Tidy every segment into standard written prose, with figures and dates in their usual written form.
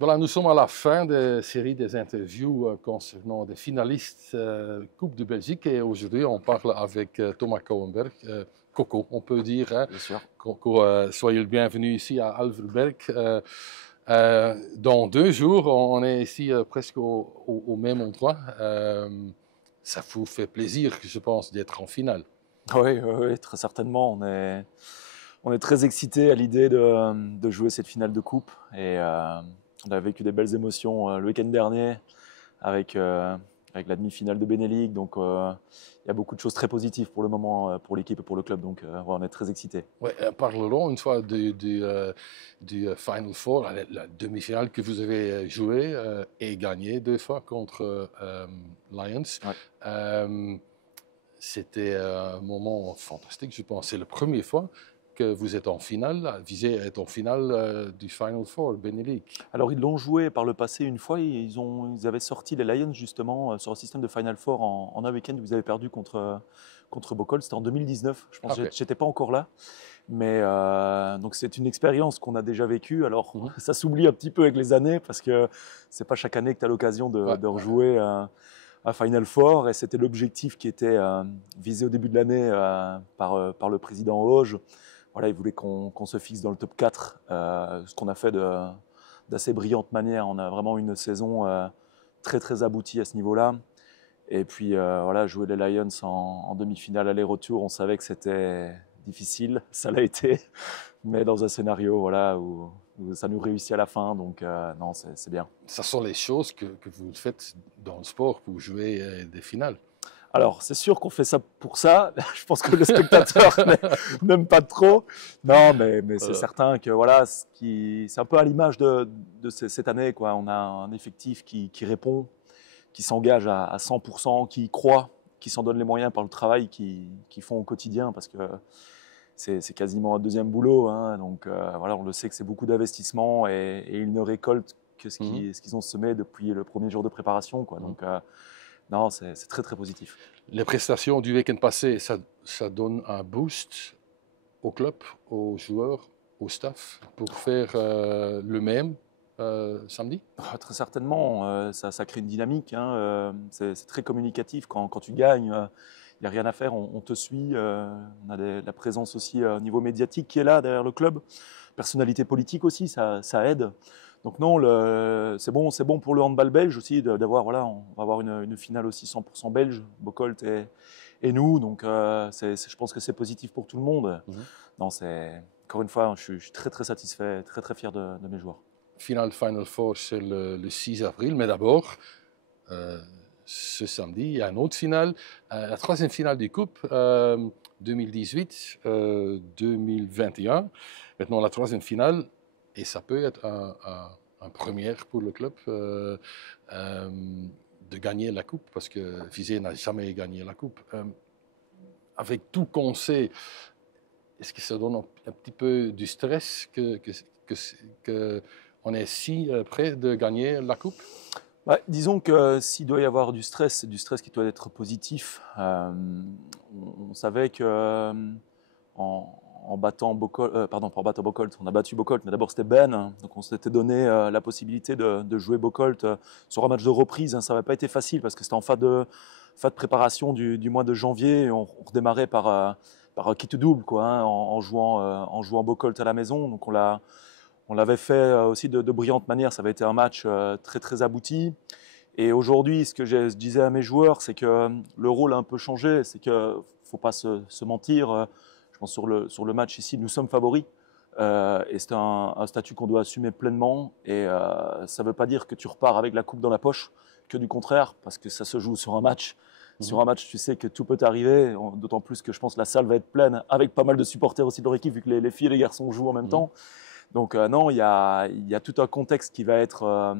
Voilà, nous sommes à la fin de la série des interviews concernant des finalistes Coupe de Belgique et aujourd'hui on parle avec Thomas Kouwenberg. Coco, on peut dire. Hein. Bien sûr. Coco, soyez le bienvenu ici à Alverberg. Dans 2 jours, on est ici presque au même endroit. Ça vous fait plaisir, je pense, d'être en finale. Oui, oui, oui, très certainement. On est très excités à l'idée de jouer cette finale de coupe. Et on a vécu des belles émotions le week-end dernier avec la demi-finale de Benelux. Donc il y a beaucoup de choses très positives pour le moment pour l'équipe et pour le club. Donc ouais, on est très excités. Ouais, parlerons une fois du Final Four, la demi-finale que vous avez jouée et gagnée 2 fois contre Lions. Ouais. C'était un moment fantastique, je pense. C'est la première fois que vous êtes en finale, visé à être en finale du Final Four, Benelux. Alors ils l'ont joué par le passé une fois. Ils avaient sorti les Lions justement sur un système de Final Four en un week-end où ils avaient perdu contre Bocholt. C'était en 2019. Je pense que j'étais pas encore là. Mais donc c'est une expérience qu'on a déjà vécue. Alors ça s'oublie un petit peu avec les années parce que c'est pas chaque année que tu as l'occasion de rejouer un Final Four. Et c'était l'objectif qui était visé au début de l'année par le président Hoge. Voilà, il voulait qu'on se fixe dans le top 4, ce qu'on a fait d'assez brillante manière. On a vraiment une saison très très aboutie à ce niveau-là. Et puis voilà, jouer les Lions en demi-finale aller-retour, on savait que c'était difficile, ça l'a été, mais dans un scénario voilà, où ça nous réussit à la fin, donc non, c'est bien. Ce sont les choses que vous faites dans le sport pour jouer des finales. Alors, c'est sûr qu'on fait ça pour ça. Je pense que le spectateur n'aime pas trop. Non, mais c'est certain que voilà, c'est un peu à l'image de cette année, quoi. On a un effectif qui répond, qui s'engage à 100%, qui y croit, qui s'en donne les moyens par le travail qu'ils font au quotidien, parce que c'est quasiment un deuxième boulot. Hein. Donc voilà, on le sait que c'est beaucoup d'investissement et ils ne récoltent que ce qu'ils ont semé depuis le premier jour de préparation, quoi. Donc non, c'est très très positif. Les prestations du week-end passé, ça donne un boost au club, aux joueurs, au staff pour faire le même samedi? Très certainement, ça crée une dynamique. Hein, c'est très communicatif. Quand tu gagnes, il n'y a rien à faire, on te suit. On a la présence aussi au niveau médiatique qui est là derrière le club. Personnalité politique aussi, ça aide. Donc non, c'est bon pour le handball belge aussi d'avoir, voilà, on va avoir une finale aussi 100% belge, Bocholt et nous. Donc je pense que c'est positif pour tout le monde. Non, encore une fois, je suis très très satisfait, très très fier de mes joueurs. Final Four, c'est le 6 avril, mais d'abord, ce samedi, il y a une autre finale, la troisième finale du Coupe 2018-2021. Maintenant, la troisième finale, et ça peut être un première pour le club de gagner la Coupe, parce que Visé n'a jamais gagné la Coupe. Avec tout qu'on sait, est-ce que ça donne un petit peu du stress qu'on est si près de gagner la Coupe? Disons que s'il doit y avoir du stress, c'est du stress qui doit être positif. On savait que en battant Bocholt, pardon, pas en battant Bocholt, on a battu Bocholt, mais d'abord c'était Ben, hein, donc on s'était donné la possibilité de jouer Bocholt sur un match de reprise. Hein, ça n'avait pas été facile parce que c'était en fin de préparation du mois de janvier. Et on redémarrait par kit double, quoi, hein, en jouant Bocholt à la maison. Donc on l'avait fait aussi de brillante manière. Ça avait été un match très très abouti. Et aujourd'hui, ce que je disais à mes joueurs, c'est que le rôle a un peu changé. C'est qu'il ne faut pas se mentir. Je pense sur le match ici, nous sommes favoris. Et c'est un statut qu'on doit assumer pleinement. Et ça ne veut pas dire que tu repars avec la coupe dans la poche, que du contraire, parce que ça se joue sur un match. Sur un match, tu sais que tout peut arriver, d'autant plus que je pense que la salle va être pleine, avec pas mal de supporters aussi de leur équipe, vu que les filles et les garçons jouent en même temps. Donc non, il y a tout un contexte qui va être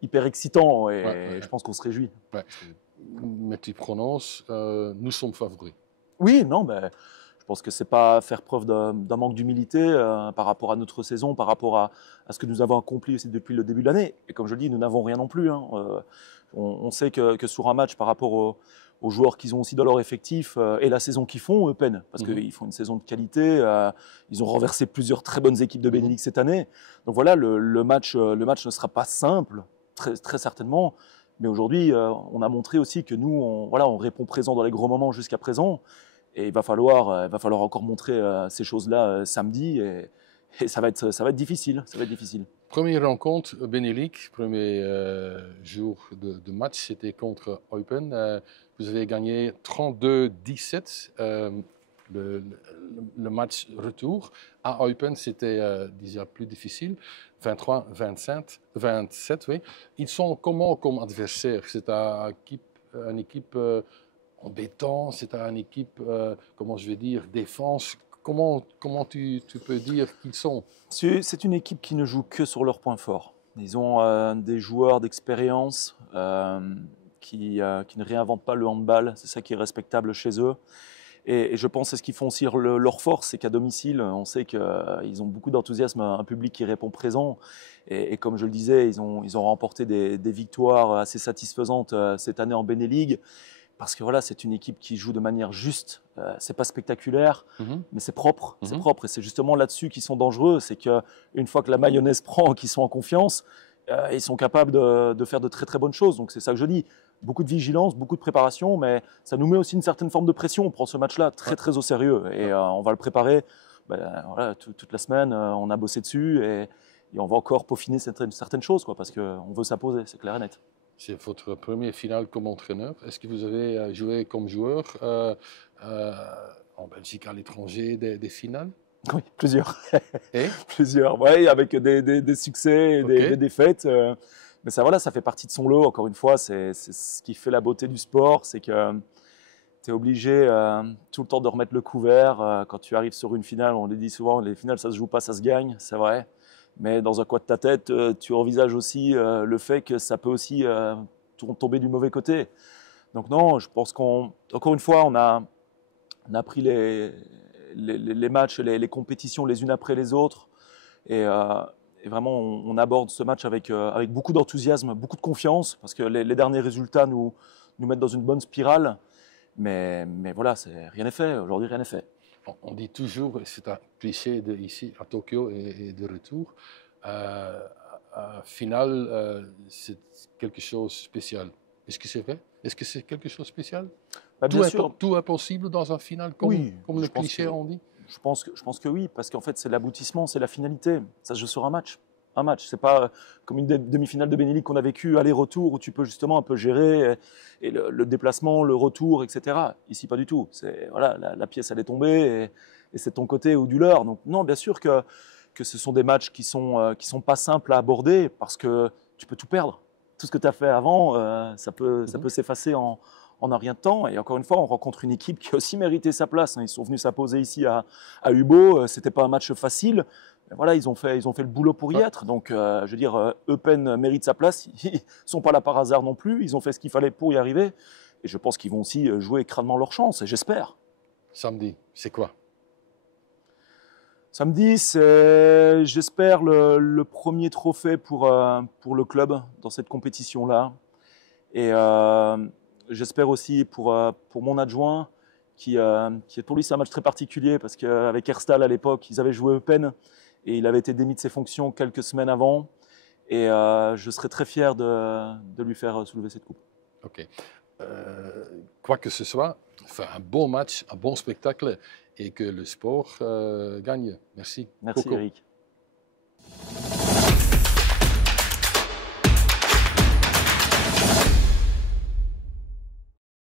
hyper excitant et je pense qu'on se réjouit. Ouais. Mais tu prononces, nous sommes favoris. Oui, non, mais je pense que c'est pas faire preuve d'un manque d'humilité par rapport à notre saison, par rapport à ce que nous avons accompli aussi depuis le début de l'année. Et comme je le dis, nous n'avons rien non plus. Hein. On sait que sur un match par rapport aux joueurs qu'ils ont aussi dans leur effectif et la saison qu'ils font, Eupen, parce qu'ils font une saison de qualité. Ils ont renversé plusieurs très bonnes équipes de Benelux cette année. Donc voilà, le match ne sera pas simple, très, très certainement. Mais aujourd'hui, on a montré aussi que nous, on répond présent dans les gros moments jusqu'à présent. Et il va falloir encore montrer ces choses-là samedi. Et ça va être difficile. Ça va être difficile. Première rencontre Benelux, premier jour de match, c'était contre Eupen. Vous avez gagné 32-17 le match retour. À Eupen, c'était déjà plus difficile, 23-27. Oui. Ils sont comment comme adversaires? C'est une équipe en béton, c'est une équipe, comment je vais dire, défense. Comment tu peux dire qu'ils sont? C'est une équipe qui ne joue que sur leurs points forts. Ils ont des joueurs d'expérience qui ne réinventent pas le handball. C'est ça qui est respectable chez eux. Et je pense que ce qu'ils font aussi leur force, c'est qu'à domicile, on sait qu'ils ont beaucoup d'enthousiasme, un public qui répond présent. Et comme je le disais, ils ont remporté des victoires assez satisfaisantes cette année en Benelux. Parce que voilà, c'est une équipe qui joue de manière juste. C'est pas spectaculaire, mais c'est propre. C'est propre. Et c'est justement là-dessus qu'ils sont dangereux. C'est qu'une fois que la mayonnaise prend, qu'ils sont en confiance, ils sont capables de faire de très très bonnes choses. Donc c'est ça que je dis. Beaucoup de vigilance, beaucoup de préparation, mais ça nous met aussi une certaine forme de pression. On prend ce match-là très très au sérieux et on va le préparer voilà, toute la semaine. On a bossé dessus et on va encore peaufiner certaines choses, quoi, parce qu'on veut s'imposer, c'est clair et net. C'est votre première finale comme entraîneur. Est-ce que vous avez joué comme joueur en Belgique, à l'étranger, des finales? Oui, plusieurs. Et plusieurs, oui, avec des succès et des défaites. Mais ça, voilà, ça fait partie de son lot. Encore une fois, c'est ce qui fait la beauté du sport, c'est que tu es obligé tout le temps de remettre le couvert. Quand tu arrives sur une finale, on le dit souvent, les finales, ça se joue pas, ça se gagne, c'est vrai. Mais dans un coin de ta tête, tu envisages aussi le fait que ça peut aussi tomber du mauvais côté. Donc non, je pense qu'encore une fois, on a pris les matchs, les compétitions les unes après les autres. Et vraiment, on aborde ce match avec beaucoup d'enthousiasme, beaucoup de confiance, parce que les derniers résultats nous mettent dans une bonne spirale. Mais voilà, rien n'est fait. Aujourd'hui, rien n'est fait. On dit toujours, c'est un cliché ici à Tokyo et de retour, finale, c'est quelque chose de spécial. Est-ce que c'est vrai? Est-ce que c'est quelque chose de spécial? Bien sûr. Tout est possible dans un final, comme le cliché on dit? Je pense que oui, parce qu'en fait, c'est l'aboutissement, c'est la finalité. Ça se joue sur un match. Un match, c'est pas comme une demi-finale de Benelux qu'on a vécu aller-retour où tu peux justement un peu gérer et le déplacement, le retour, etc. Ici, pas du tout. C'est voilà, la pièce elle est tombée et c'est de ton côté ou du leur. Donc non, bien sûr que ce sont des matchs qui sont pas simples à aborder parce que tu peux tout perdre. Tout ce que tu as fait avant, ça peut s'effacer en un rien de temps. Et encore une fois, on rencontre une équipe qui a aussi mérité sa place. Ils sont venus s'imposer ici à Hubo. C'était pas un match facile. Mais voilà, ils ont fait le boulot pour y être. Donc, je veux dire, Eupen mérite sa place. Ils ne sont pas là par hasard non plus. Ils ont fait ce qu'il fallait pour y arriver. Et je pense qu'ils vont aussi jouer crânement leur chance. Et j'espère. Samedi, c'est quoi? Samedi, c'est, j'espère, le premier trophée pour le club dans cette compétition-là. Et j'espère aussi pour mon adjoint, qui pour lui, c'est un match très particulier parce qu'avec Herstal à l'époque, ils avaient joué Eupen et il avait été démis de ses fonctions quelques semaines avant. Et je serais très fier de lui faire soulever cette coupe. Ok. Quoi que ce soit, faire un bon match, un bon spectacle et que le sport gagne. Merci. Merci Coco. Eric.